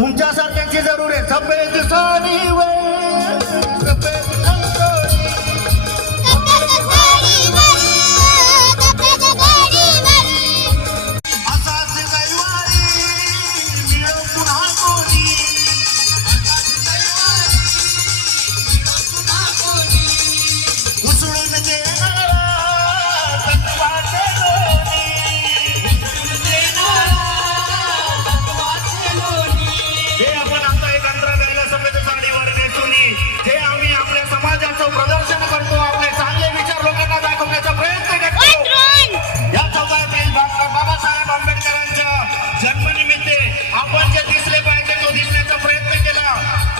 तुमच्यासारख्यांची जरूर आहे. सफेद साडी सफेद अंतरी असाच दैवारी मिळो पुन्हा कोणी उसळून देणारा तत्वाचे हे आपण आता एक अंतरा करायला सफेद साडीवर नेसूनी जे आम्ही आपल्या समाजाचं प्रदर्शन करतो, आपले चांगले विचार लोकांना दाखवण्याचा प्रयत्न करतो. या 14 एप्रिल बाबासाहेब आंबेडकरांच्या जन्मनिमित्त आपण जे दिसले पाहिजे तो दिसण्याचा प्रयत्न केला.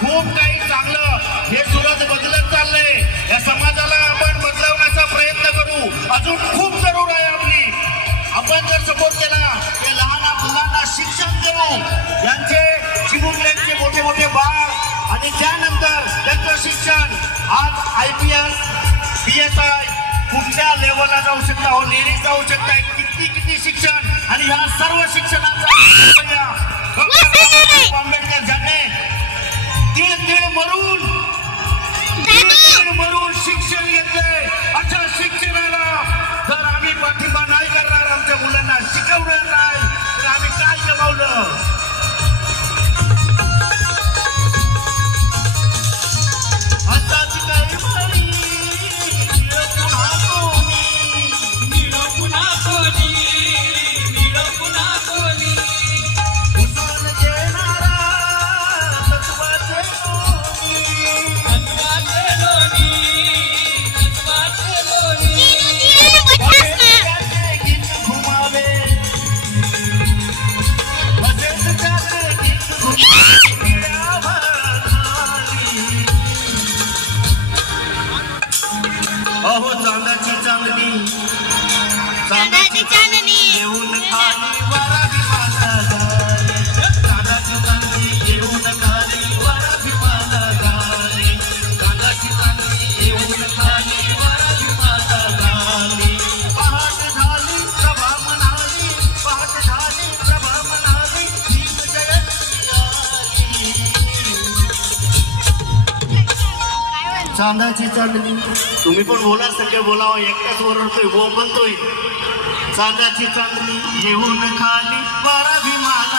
खूप काही चांगलं हे सूरज बदलत चाललंय. या समाजाला आपण बदलवण्याचा प्रयत्न करू. अजून खूप जरूर आहे आपली. आपण जर सपोर्ट केला ते लहान मुलांना शिक्षण देऊ, यांचे चिमुकल्यांचे मोठे मोठे बाळ आणि त्यानंतर त्यांचं शिक्षण आज IPS PSI कुठल्या लेवलला जाऊ शकता, हो लेडीज जाऊ शकता. किती शिक्षण आणि ह्या सर्व शिक्षणाचा आंबेडकर ज्यांनी तीळ मरून शिक्षण घेतलंय, अशा शिक्षणाला जर आम्ही पाठिंबा नाही करणार, आमच्या मुलांना शिकवणार नाही, तर आम्ही काय गमावलं. अहो चांदाची चांदणी येऊन खाली वारा भिमाला गाली, चांदाची चांदणी येऊन खाली वारा भिमाला गाली, चांदाची चांदणी येऊन खाली वारा भिमाला गाली. पहाट झाली प्रभा म्हणाली, पहाट झाली प्रभा म्हणाली, दीप जयंती आली. चांदाची चांदणी तुम्ही पण बोला, सगळे बोलावं. एकटाच ओरडतोय, म्हणतोय चांदाची चांदणी येऊन खाली वारा भिमाला